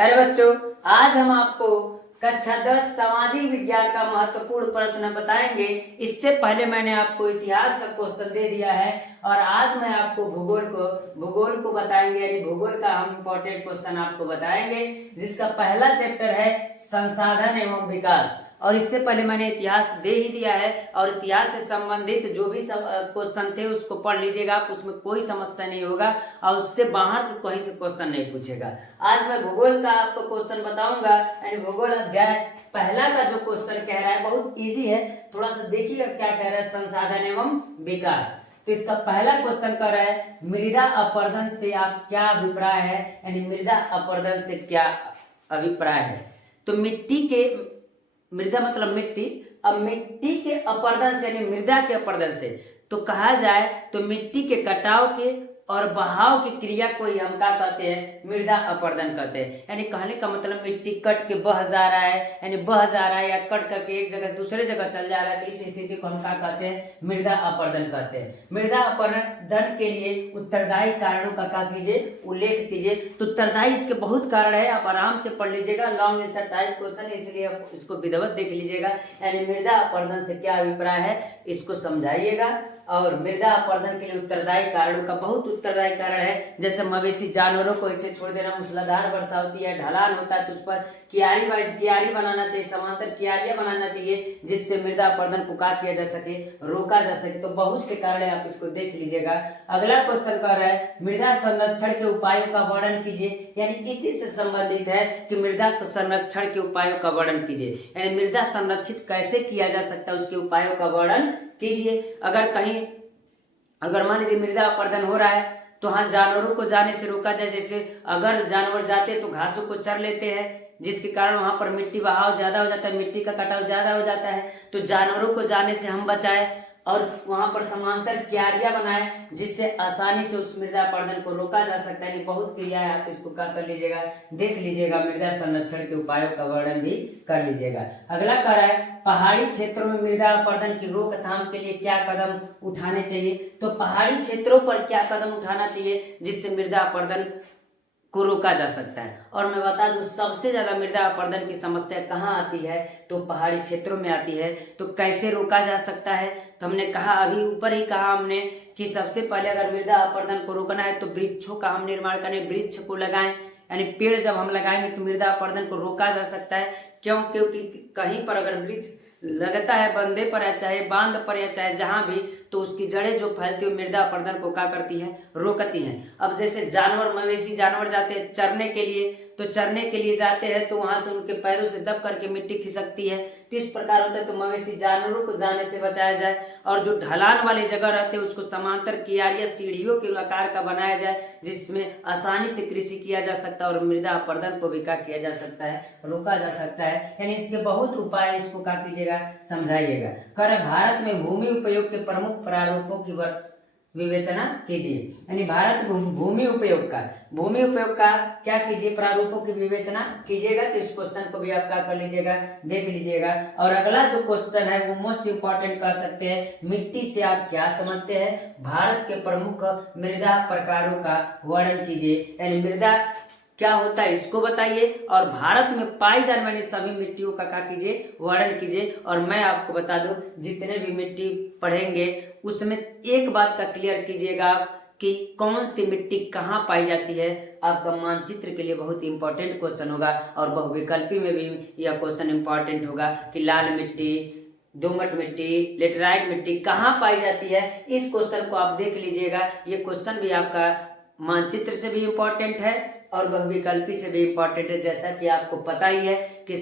प्यारे बच्चों, आज हम आपको कक्षा 10 सामाजिक विज्ञान का महत्वपूर्ण प्रश्न बताएंगे। इससे पहले मैंने आपको इतिहास का क्वेश्चन दे दिया है और आज मैं आपको भूगोल को बताएंगे, यानी भूगोल का हम इंपॉर्टेंट क्वेश्चन आपको बताएंगे, जिसका पहला चैप्टर है संसाधन एवं विकास। और इससे पहले मैंने इतिहास दे ही दिया है और इतिहास से संबंधित जो भी सब क्वेश्चन थे उसको पढ़ लीजिएगा आप, उसमें कोई समस्या नहीं होगा और उससे बाहर से कहीं से क्वेश्चन नहीं पूछेगा। आज मैं भूगोल का आपको क्वेश्चन बताऊंगा, यानी भूगोल अध्याय पहला का जो क्वेश्चन कह रहा है बहुत इजी है, थोड़ा सा देखिएगा क्या कह रहा है। संसाधन एवं विकास, तो इसका पहला क्वेश्चन कर रहा है मृदा अपरदन से आप क्या अभिप्राय है, यानी मृदा अपरदन से क्या अभिप्राय है। तो मिट्टी के, मृदा मतलब मिट्टी, अब मिट्टी के अपरदन से यानी मृदा के अपरदन से तो कहा जाए तो मिट्टी के कटाव के और बहाव की क्रिया को ही हम क्या कहते हैं, मृदा अपरदन कहते हैं। यानी कहने का मतलब मिट्टी कट के बह जा रहा है, यानी बह जा रहा है या कट करके एक जगह से दूसरे जगह चल जा रहा है, तो इस स्थिति को हम क्या कहते हैं, मृदा अपरदन कहते हैं। मृदा अपरदन के लिए उत्तरदायी कारणों का क्या कीजिए, उल्लेख कीजिए। तो उत्तरदायी इसके बहुत कारण है, आप आराम से पढ़ लीजिएगा, लॉन्ग आंसर टाइप क्वेश्चन है, इसलिए आप इसको विधिवत देख लीजिएगा। यानी मृदा अपरदन से क्या अभिप्राय है इसको समझाइएगा। और मृदा अपरदन के लिए उत्तरदायी कारणों का बहुत उत्तरदायी कारण है, जैसे मवेशी जानवरों को ऐसे छोड़ देना, मूसलाधार वर्षा होती है, ढलान होता है तो उस पर क्यारी वाइज क्यारी बनाना चाहिए, समांतर क्यारियां बनाना चाहिए, जिससे मृदा अपरदन को क्या किया जा सके, रोका जा सके। तो बहुत से कारण है, आप इसको देख लीजिएगा। अगला क्वेश्चन कर रहा है मृदा संरक्षण के उपायों का वर्णन कीजिए, यानी इसी से संबंधित है कि मृदा संरक्षण के उपायों का वर्णन कीजिए, यानी मृदा संरक्षित कैसे किया जा सकता है उसके उपायों का वर्णन कीजिए। अगर मान लीजिए मृदा अपरदन हो रहा है तो हाँ, जानवरों को जाने से रोका जाए। जैसे अगर जानवर जाते हैं तो घासों को चर लेते हैं, जिसके कारण वहां पर मिट्टी बहाव ज्यादा हो जाता है, मिट्टी का कटाव ज्यादा हो जाता है। तो जानवरों को जाने से हम बचाए और वहां पर समांतर क्यारियां बनाए, जिससे आसानी से उस मृदा अपरदन को रोका जा सकता है। बहुत क्रिया है, आप इसको क्या कर लीजिएगा, देख लीजिएगा। मृदा संरक्षण के उपायों का वर्णन भी कर लीजिएगा। अगला कह रहा है पहाड़ी क्षेत्रों में मृदा अपरदन की रोकथाम के लिए क्या कदम उठाने चाहिए। तो पहाड़ी क्षेत्रों पर क्या कदम उठाना चाहिए जिससे मृदा अपरदन को रोका जा सकता है। और मैं बता दूं सबसे ज्यादा मृदा अपरदन की समस्या कहाँ आती है, तो पहाड़ी क्षेत्रों में आती है। तो कैसे रोका जा सकता है, तो हमने कहा, अभी ऊपर ही कहा हमने कि सबसे पहले अगर मृदा अपरदन को रोकना है तो वृक्षों का हम निर्माण करें, वृक्ष को लगाएं, यानी पेड़ जब हम लगाएंगे तो मृदा अपरदन को रोका जा सकता है। क्योंकि कहीं पर अगर वृक्ष लगता है बंदे पर या चाहे बांध पर या चाहे जहां भी, तो उसकी जड़ें जो फैलती है मृदा अपरदन को क्या करती हैं, रोकती हैं। अब जैसे जानवर, मवेशी जानवर जाते हैं चरने के लिए, तो चरने के लिए जाते हैं तो वहां से उनके पैरों से दब करके मिट्टी खिसकती है, तो इस प्रकार होता है। तो मवेशी जानवरों को जाने से बचाया जाए और जो ढलान वाली जगह रहते हैं उसको समांतर क्यारियां सीढ़ियों के आकार का बनाया जाए, जिसमें आसानी से कृषि किया जा सकता है और मृदा अपरदन को भी क्या किया जा सकता है, रोका जा सकता है। यानी इसके बहुत उपाय, इसको क्या कीजिएगा, समझाइएगा। कर भारत में भूमि उपयोग के प्रमुख प्रारूपों की विवेचना कीजिए, यानी भारत भूमि उपयोग का क्या कीजिए, प्रारूपों की विवेचना कीजिएगा। तो इस क्वेश्चन को भी आप क्या कर लीजिएगा, देख लीजिएगा। और अगला जो क्वेश्चन है वो मोस्ट इंपॉर्टेंट कह सकते हैं, मिट्टी से आप क्या समझते हैं, भारत के प्रमुख मृदा प्रकारों का वर्णन कीजिए, यानी मृदा क्या होता है इसको बताइए और भारत में पाई जाने वाली सभी मिट्टियों का क्या कीजिए, वर्णन कीजिए। और मैं आपको बता दूं जितने भी मिट्टी पढ़ेंगे उसमें एक बात का क्लियर कीजिएगा कि कौन सी मिट्टी कहाँ पाई जाती है। आपका मानचित्र के लिए बहुत इंपॉर्टेंट क्वेश्चन होगा और बहुविकल्पी में भी यह क्वेश्चन इंपॉर्टेंट होगा कि लाल मिट्टी, दोमट मिट्टी, लेटराइट मिट्टी कहाँ पाई जाती है। इस क्वेश्चन को आप देख लीजिएगा। ये क्वेश्चन भी आपका मानचित्र से भी इंपॉर्टेंट है और बहुविकल्पी से भी इंपॉर्टेंट है। जैसा कि आपको पता ही है कि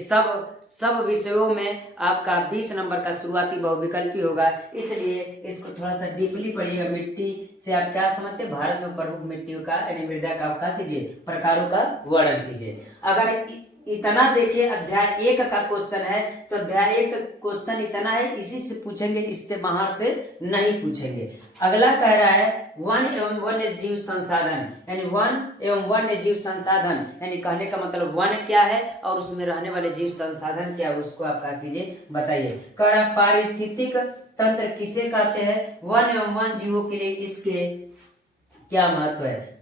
सब विषयों में आपका 20 नंबर का शुरुआती बहुविकल्पी होगा, इसलिए इसको थोड़ा सा डीपली पढ़िएगा। मिट्टी से आप क्या समझते हैं, भारत में प्रमुख मिट्टियों का यानी मृदा का क्या कीजिए, प्रकारों का वर्णन कीजिए। अगर इतना देखिए, अध्याय 1 का क्वेश्चन है तो अध्याय 1 क्वेश्चन इतना है, इसी से पूछेंगे, इससे बाहर से नहीं पूछेंगे। अगला कह रहा है वन एवं वन्य जीव संसाधन, यानी वन एवं वन्य जीव संसाधन, यानी कहने का मतलब वन क्या है और उसमें रहने वाले जीव संसाधन क्या है, उसको आप क्या कीजिए, बताइए। कह रहा पारिस्थितिक तंत्र किसे कहते हैं, वन एवं वन जीवों के लिए इसके क्या महत्व है।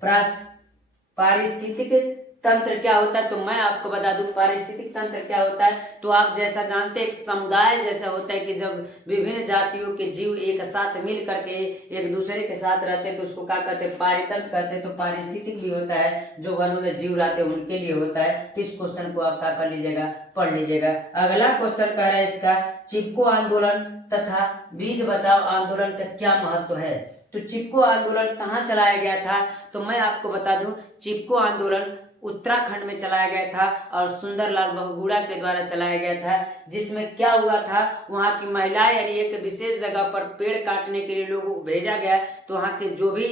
पारिस्थितिक तंत्र क्या होता है, तो मैं आपको बता दूं पारिस्थितिक तंत्र क्या होता है। तो आप जैसा जानते हैं, एक समुदाय जैसा होता है कि जब विभिन्न जातियों के जीव एक साथ मिल करके एक दूसरे के साथ रहते हैं तो उसको क्या कहते हैं, पारितंत्र कहते हैं। तो पारिस्थितिक भी होता है, जो वनों में जीव रहते हैं उनके लिए होता है। तो इस क्वेश्चन को आप क्या कर लीजिएगा, पढ़ लीजिएगा। अगला क्वेश्चन कह रहा है इसका, चिपको आंदोलन तथा बीज बचाओ आंदोलन का क्या महत्व है। तो चिपको आंदोलन कहाँ चलाया गया था, तो मैं आपको बता दूं चिपको आंदोलन उत्तराखंड में चलाया गया था और सुंदरलाल बहुगुणा के द्वारा चलाया गया था। जिसमें क्या हुआ था, वहां की महिलाएं यानी एक विशेष जगह पर पेड़ काटने के लिए लोगों को भेजा गया। तो वहां के जो भी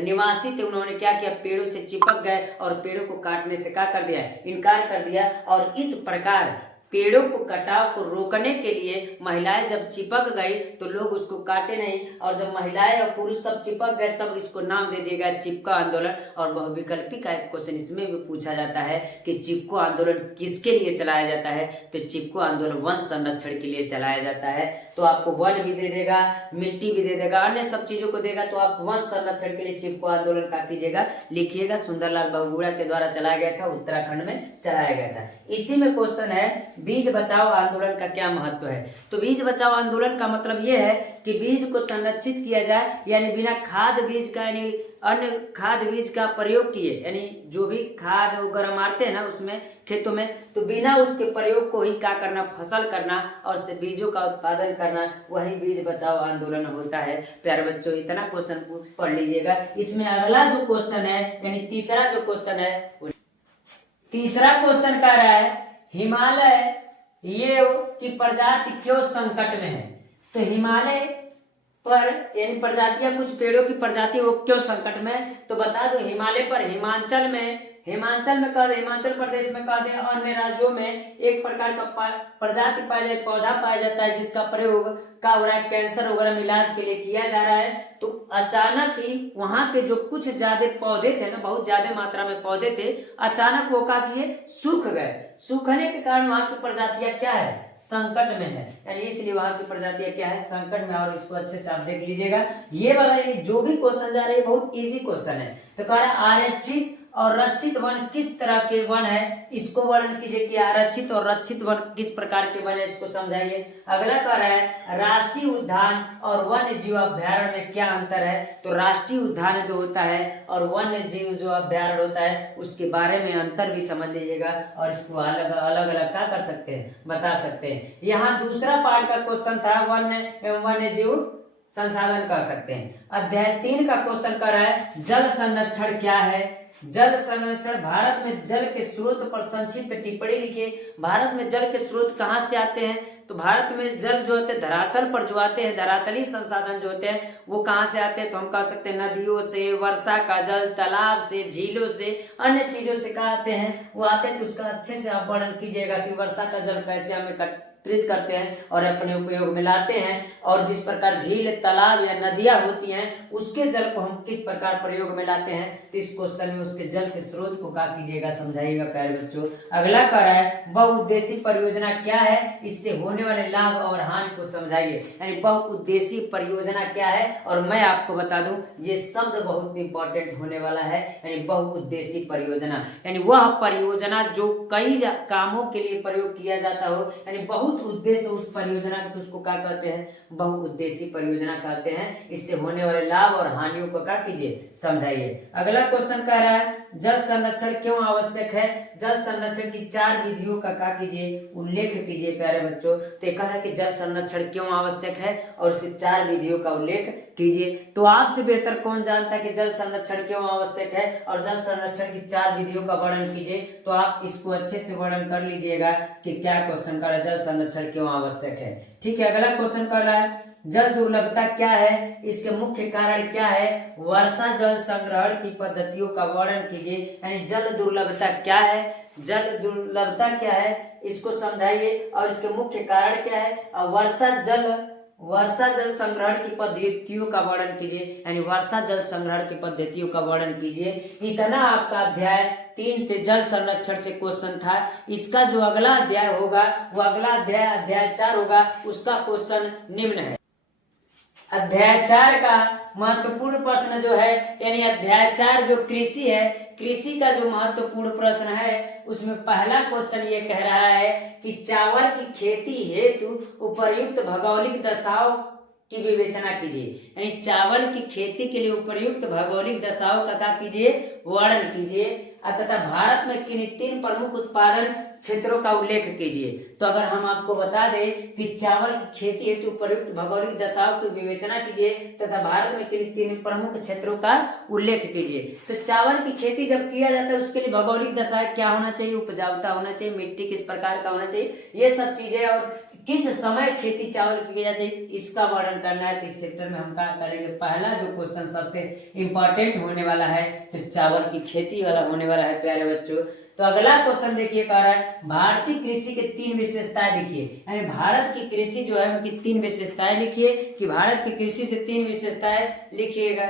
निवासी थे उन्होंने क्या किया, पेड़ों से चिपक गए और पेड़ों को काटने से क्या कर दिया, इनकार कर दिया। और इस प्रकार पेड़ों को कटाव को रोकने के लिए महिलाएं जब चिपक गई तो लोग उसको काटे नहीं, और जब महिलाएं और पुरुष सब चिपक गए तब इसको नाम दे दिया गया चिपको आंदोलन। और बहुविकल्पी का एक क्वेश्चन इसमें भी पूछा जाता है कि चिपको आंदोलन किसके लिए चलाया जाता है, तो चिपको आंदोलन वन संरक्षण के लिए चलाया जाता है। तो आपको वन भी दे देगा, मिट्टी भी दे देगा, अन्य सब चीजों को देगा। तो आप वन संरक्षण के लिए चिपको आंदोलन का कीजिएगा, लिखिएगा। सुंदरलाल बहुगुणा के द्वारा चलाया गया था, उत्तराखंड में चलाया गया था। इसी में क्वेश्चन है, बीज बचाओ आंदोलन का क्या महत्व है। तो बीज बचाओ आंदोलन का मतलब यह है कि बीज को संरक्षित किया जाए, यानी बिना खाद बीज का यानी अन्य खाद बीज का प्रयोग किए, यानी जो भी खाद वगैरह मारते हैं ना उसमें खेतों में, तो बिना उसके प्रयोग को ही क्या करना, फसल करना और से बीजों का उत्पादन करना, वही बीज बचाओ आंदोलन होता है। प्यारे बच्चों, इतना क्वेश्चन पढ़ लीजिएगा। इसमें अगला जो क्वेश्चन है यानी तीसरा जो क्वेश्चन है, तीसरा क्वेश्चन कह रहा है हिमालय ये की प्रजाति क्यों संकट में है। तो हिमालय पर यानी प्रजातियां, कुछ पेड़ों की प्रजाति वो क्यों संकट में, तो बता दो हिमालय पर हिमाचल में कह दे, हिमाचल प्रदेश में कह दे, अन्य राज्यों में एक प्रकार का प्रजाति पाया जाए, पौधा पाया जाता है जिसका प्रयोग का हो रहा है कैंसर वगैरह में इलाज के लिए किया जा रहा है। तो अचानक ही वहां के जो कुछ ज्यादा पौधे थे ना, बहुत ज्यादा मात्रा में पौधे थे, अचानक वो क्या किए, सूख गए। सूखने के कारण वहां की प्रजातियां क्या है, संकट में है, यानी इसलिए वहां की प्रजातियां क्या है, संकट में। और इसको अच्छे से आप देख लीजिएगा। ये वाला यानी जो भी क्वेश्चन जा रहा है बहुत इजी क्वेश्चन है। तो कह रहा है आरक्षित और रक्षित वन किस तरह के वन है, इसको वर्णन कीजिए कि आरक्षित और रक्षित वन किस प्रकार के वन है, इसको समझाइए। अगला कह रहा है राष्ट्रीय उद्यान और वन्य जीव अभ्यारण्य में क्या अंतर है। तो राष्ट्रीय उद्यान जो होता है और वन्य जीव जो अभ्यारण्य होता है उसके बारे में अंतर भी समझ लीजिएगा, और इसको अलग अलग क्या कर सकते हैं, बता सकते हैं। यहाँ दूसरा पार्ट का क्वेश्चन था वन्य एवं वन्य जीव संसाधन कर सकते हैं। अध्याय 3 का क्वेश्चन कर रहा है जल संरक्षण क्या है। जल संरक्षण, भारत में जल के स्रोत पर संक्षिप्त टिप्पणी लिखिए। भारत में जल के स्रोत कहाँ से आते हैं, तो भारत में जल जो होते हैं धरातल पर जो आते हैं, धरातली संसाधन जो होते हैं वो कहाँ से आते हैं, तो हम कह सकते हैं नदियों से, वर्षा का जल, तालाब से, झीलों से, अन्य चीजों से कहाँ आते हैं, वो आते हैं। तो उसका अच्छे से आप वर्णन कीजिएगा कि वर्षा का जल कैसे हमें एकत्रित करते हैं और अपने उपयोग में लाते हैं, और जिस प्रकार झील, तालाब या नदियां होती हैं उसके जल को हम किस प्रकार प्रयोग में लाते हैं। तो इस क्वेश्चन में उसके जल के स्रोत को क्या कीजिएगा, समझाइएगा प्यारे बच्चों। अगला कह रहा है बहुउद्देशीय परियोजना क्या है, इससे होने वाले लाभ और हानि को समझाइए। यानी बहुउद्देशीय परियोजना क्या है, और मैं आपको बता दूं ये शब्द बहुत इंपॉर्टेंट होने वाला है। यानी बहुउद्देशीय परियोजना यानी वह परियोजना जो कई कामों के लिए प्रयोग किया जाता हो, यानी बहुत उद्देश्य उस परियोजना को, उसको क्या कहते हैं, बहुउद्देशीय परियोजना कहते हैं। इससे होने वाले लाभ और हानियों को क्या कीजिए, समझाइए। अगला क्वेश्चन कह रहा है जल संरक्षण क्यों आवश्यक है। जल संरक्षण की 4 विधियों का क्या कीजिए, उल्लेख कीजिए प्यारे बच्चों। तो कह रहा है कि जल संरक्षण क्यों आवश्यक है और उसकी 4 विधियों का उल्लेख कीजिए। तो आपसे बेहतर कौन जानता है कि जल संरक्षण क्यों आवश्यक है, और जल संरक्षण की 4 विधियों का वर्णन कीजिए। तो आप इसको अच्छे से वर्णन कर लीजिएगा कि क्या क्वेश्चन कर रहा है, जल संरक्षण क्यों आवश्यक है। ठीक है, अगला क्वेश्चन कर रहा है जल दुर्लभता क्या है, इसके मुख्य कारण क्या है। वर्षा जल संग्रहण की पद्धतियों का वर्णन कीजिए। यानी जल दुर्लभता क्या है, जल दुर्लभता क्या है, इसको समझाइए, और इसके मुख्य कारण क्या है। और वर्षा जल संग्रहण की पद्धतियों का वर्णन कीजिए। यानी वर्षा जल संग्रहण की पद्धतियों का वर्णन कीजिए। इतना आपका अध्याय 3 से जल संरक्षण से क्वेश्चन था। इसका जो अगला अध्याय होगा वो अगला अध्याय 4 होगा, उसका क्वेश्चन निम्न है। अध्याय 4 का महत्वपूर्ण प्रश्न जो है, यानी अध्याय 4 जो कृषि है, कृषि का जो महत्वपूर्ण प्रश्न है, उसमें पहला क्वेश्चन ये कह रहा है कि चावल की खेती हेतु उपर्युक्त भौगोलिक दशाओं की विवेचना कीजिए। यानी चावल की खेती के लिए उपर्युक्त भौगोलिक दशाओं का क्या कीजिए, वर्णन कीजिए तथा भारत में किन 3 प्रमुख उत्पादन क्षेत्रों का उल्लेख कीजिए। तो अगर हम आपको बता दें कि चावल की खेती हेतु उपयुक्त भौगोलिक दशाओं की विवेचना कीजिए तथा भारत में किन 3 प्रमुख क्षेत्रों का उल्लेख कीजिए। तो चावल की खेती जब किया जाता है उसके लिए भौगोलिक दशा क्या होना चाहिए, उपजाऊता होना चाहिए, मिट्टी किस प्रकार का होना चाहिए, ये सब चीजें, और किस समय खेती चावल की जाती है, इसका वर्णन करना है। तो इस सेक्टर में हम क्या करेंगे, पहला जो क्वेश्चन सबसे इंपॉर्टेंट होने वाला है तो चावल की खेती वाला होने वाला है प्यारे बच्चों। तो अगला क्वेश्चन देखिए, कह रहा है भारतीय कृषि के 3 विशेषताएं लिखिए। यानी भारत की कृषि जो है उनकी 3 विशेषताएं लिखिए, कि भारत की कृषि से 3 विशेषताएं लिखिएगा।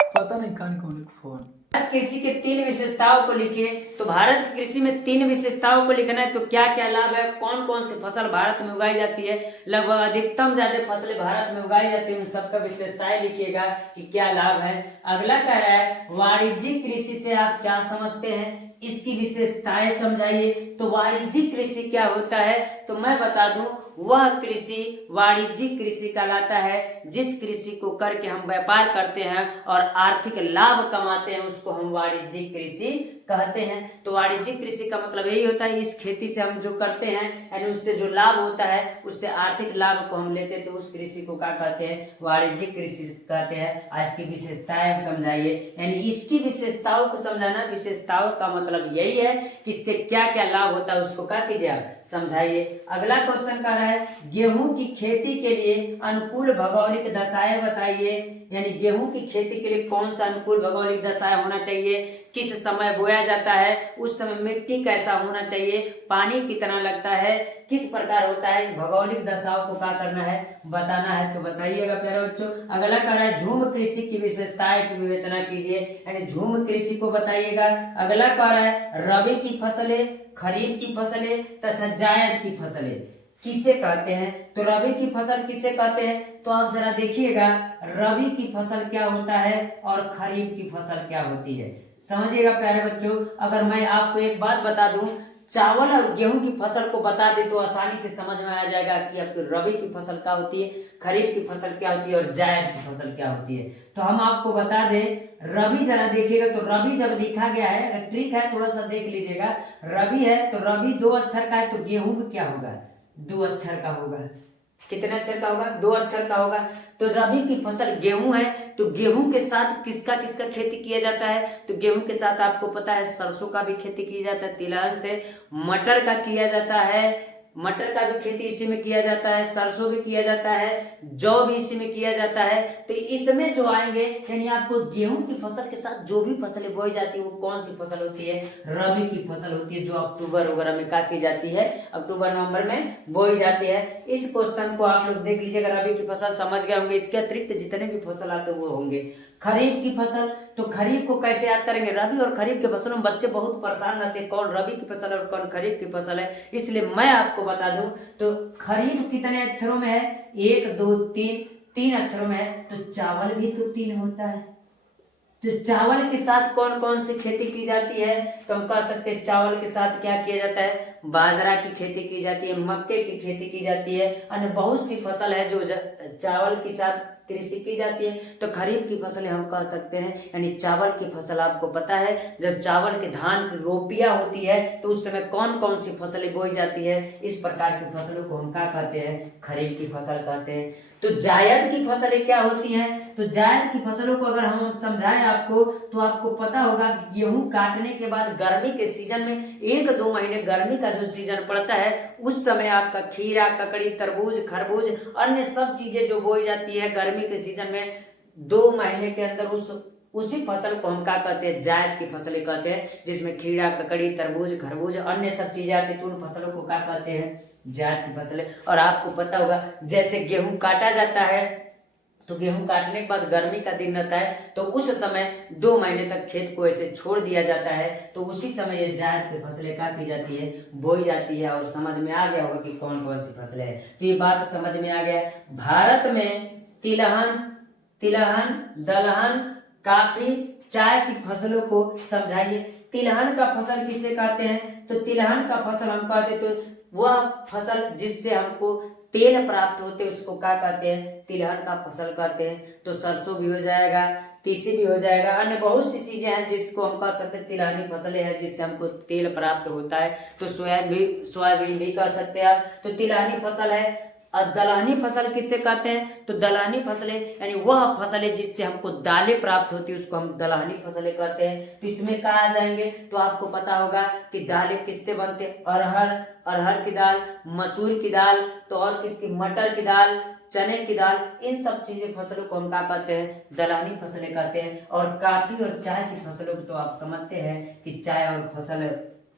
पता नहीं कौन फोन कृषि के 3 विशेषताओं को लिखिए। तो भारत की कृषि में 3 विशेषताओं को लिखना है। तो क्या क्या लाभ है, कौन कौन सी फसल भारत में उगाई जाती है, लगभग अधिकतम ज्यादा फसलें भारत में उगाई जाती है, उन सबका विशेषताएं लिखिएगा कि क्या लाभ है। अगला कह रहा है वाणिज्यिक कृषि से आप क्या समझते हैं, इसकी विशेषताएं समझाइए। तो वाणिज्यिक कृषि क्या होता है, तो मैं बता दूं, वह कृषि वाणिज्यिक कृषि कहलाता है जिस कृषि को करके हम व्यापार करते हैं और आर्थिक लाभ कमाते हैं, उसको हम वाणिज्यिक कृषि कहते हैं। तो वाणिज्यिक कृषि का मतलब यही होता है, इस खेती से हम जो करते हैं यानी उससे जो लाभ होता है, उससे आर्थिक लाभ को हम लेते हैं, तो उस कृषि को क्या कहते हैं, वाणिज्यिक कृषि कहते हैं। आज की विशेषताएं समझाइए, यानी इसकी विशेषताओं को समझाना। विशेषताओं का मतलब यही है कि इससे क्या क्या लाभ होता है, उसको क्या कीजिए आप समझाइए। अगला क्वेश्चन कह रहा है गेहूं की खेती के लिए अनुकूल भौगोलिक दशाएं बताइए। यानी गेहूं की खेती के लिए कौन सा अनुकूल भौगोलिक दशाएं होना चाहिए, किस समय बोया जाता है, उस समय मिट्टी कैसा होना चाहिए, पानी कितना लगता है, किस प्रकार होता है, भौगोलिक दशाओं को क्या करना है, बताना है। तो बताइएगा प्यारे बच्चों। अगला कह रहा है झूम कृषि की विशेषताएं की विवेचना कीजिए, यानी झूम कृषि को बताइएगा। अगला कह रहा है रबी की फसलें, खरीफ की फसलें तथा जायद की फसलें किसे कहते हैं। तो रबी की फसल किसे कहते हैं, तो आप जरा देखिएगा रबी की फसल क्या होता है और खरीफ की फसल क्या होती है, समझिएगा प्यारे बच्चों। अगर मैं आपको एक बात बता दूं, चावल और गेहूं की फसल को बता दे तो आसानी से समझ में आ जाएगा कि आपकी रबी की फसल क्या होती है, खरीफ की फसल क्या होती है और जायद की फसल क्या होती है। तो हम आपको बता दें, रबी जरा देखिएगा, तो रबी जब लिखा गया है, ट्रिक है थोड़ा सा देख लीजिएगा, रबी है तो रबी 2 अक्षर का है, तो गेहूं में क्या होगा, 2 अक्षर का होगा। कितने अक्षर का होगा, 2 अक्षर का होगा। तो रबी की फसल गेहूं है, तो गेहूं के साथ किसका किसका खेती किया जाता है, तो गेहूं के साथ आपको पता है सरसों का भी खेती किया जाता है, तिलहन से, मटर का किया जाता है, मटर का भी खेती इसी में किया जाता है, सरसों भी किया जाता है, जौ भी इसी में किया जाता है। तो इसमें जो आएंगे, यानी आपको गेहूं की फसल के साथ जो भी फसलें बोई जाती है वो कौन सी फसल होती है, रबी की फसल होती है, जो अक्टूबर वगैरह में क्या की जाती है, अक्टूबर नवंबर में बोई जाती है। इस क्वेश्चन को आप लोग देख लीजिएगा, रबी की फसल समझ गए होंगे। इसके अतिरिक्त जितने भी फसल आते हैं वो होंगे। खरीफ की फसल, तो खरीफ को कैसे याद करेंगे, रबी और खरीफ के फसलों में बच्चे बहुत परेशान रहते हैं, कौन रबी की फसल है और कौन खरीफ की फसल है, इसलिए मैं आपको बता दूं। तो खरीफ कितने अक्षरों में है, 1 2 3, 3 अक्षरों में है। तो चावल भी तो 3 होता है। तो चावल के साथ कौन कौन सी खेती की जाती है, तो हम कह सकते हैं चावल के साथ क्या किया जाता है, बाजरा की खेती की जाती है, मक्के की खेती की जाती है, अन्य बहुत सी फसल है जो चावल के साथ कृषि की जाती है। तो खरीफ की फसलें हम कह सकते हैं, यानी चावल की फसल आपको पता है, जब चावल के धान की रोपिया होती है तो उस समय कौन कौन सी फसलें बोई जाती है, इस प्रकार की फसलों को हम क्या कहते हैं, खरीफ की फसल कहते हैं। तो जायद की फसलें क्या होती हैं, तो जायद की फसलों को अगर हम समझाएं आपको, तो आपको पता होगा कि गेहूं काटने के बाद गर्मी के सीजन में 1-2 महीने गर्मी का जो सीजन पड़ता है, उस समय आपका खीरा, ककड़ी, तरबूज, खरबूज, अन्य सब चीजें जो बोई जाती है गर्मी के सीजन में 2 महीने के अंदर, उसी फसल को हम क्या कहते हैं, जायद की फसलें कहते हैं, जिसमें खीरा, ककड़ी, तरबूज, खरबूज, अन्य सब चीजें आती है, तो उन फसलों को क्या कहते हैं, जायद की फसलें। और आपको पता होगा जैसे गेहूं काटा जाता है, तो गेहूं काटने के बाद गर्मी का दिन रहता है, तो उस समय 2 महीने तक खेत को ऐसे छोड़ दिया जाता है, तो उसी समय ये जायद की फसलें क्या की जाती है, बोई जाती है। और समझ में आ गया होगा कि कौन कौन सी फसलें हैं, तो ये बात समझ में आ गया। भारत में तिलहन, तिलहन, दलहन, काफी, चाय की फसलों को समझाइए। तिलहन का फसल किसे कहते हैं? तो तिलहन का फसल हम कहते हैं तो वह फसल जिससे हमको तेल प्राप्त होते हैं उसको क्या कहते हैं? तिलहन का फसल कहते हैं। तो सरसों भी हो जाएगा, तीसी भी हो जाएगा, अन्य बहुत सी चीजें हैं जिसको हम कह सकते हैं तिलहनी फसलें हैं जिससे हमको तेल प्राप्त होता है। तो सोयाबीन भी कह सकते हैं आप, तो तिलहनी फसल है। और दलहनी फसल किससे कहते हैं? तो दलहनी फसलें यानी वह फसलें जिससे हमको दालें प्राप्त होती है उसको हम दलहनी फसलें कहते हैं। तो इसमें कहा आ जाएंगे तो आपको पता होगा कि दालें किससे बनते हैं? अरहर, अरहर की दाल, मसूर की दाल, तो और किसकी? मटर की दाल, चने की दाल, इन सब चीजें फसलों को हम क्या कहते हैं? दलहनी फसलें कहते हैं। और काफी और चाय की फसलों को तो आप समझते हैं कि चाय और फसल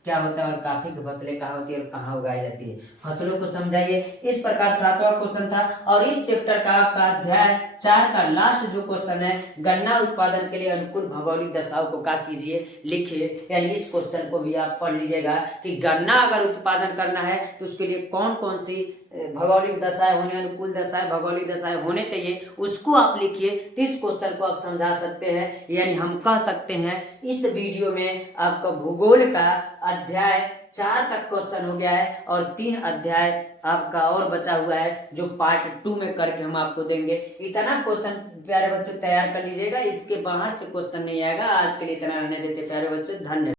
क्या होता है और काफी की फसलें कहाँ होती है और कहाँ उगाई जाती है। फसलों को समझाइए। इस प्रकार 7वां क्वेश्चन था। और इस चैप्टर का आपका अध्याय 4 का लास्ट जो क्वेश्चन है, गन्ना उत्पादन के लिए अनुकूल भौगोलिक दशाओं को क्या कीजिए? लिखिए। यानी इस क्वेश्चन को भी आप पढ़ लीजिएगा कि गन्ना अगर उत्पादन करना है तो उसके लिए कौन कौन सी भौगोलिक दशाएं होने, अनुकूल दशाएं, भौगोलिक दशाएं होने चाहिए, उसको आप लिखिए। तो इस क्वेश्चन को आप समझा सकते हैं। यानी हम कह सकते हैं इस वीडियो में आपका भूगोल का अध्याय 4 तक क्वेश्चन हो गया है और 3 अध्याय आपका और बचा हुआ है जो पार्ट 2 में करके हम आपको देंगे। इतना क्वेश्चन प्यारे बच्चों तैयार कर लीजिएगा, इसके बाहर से क्वेश्चन नहीं आएगा। आज के लिए इतना रहने देते प्यारे बच्चों, धन्यवाद।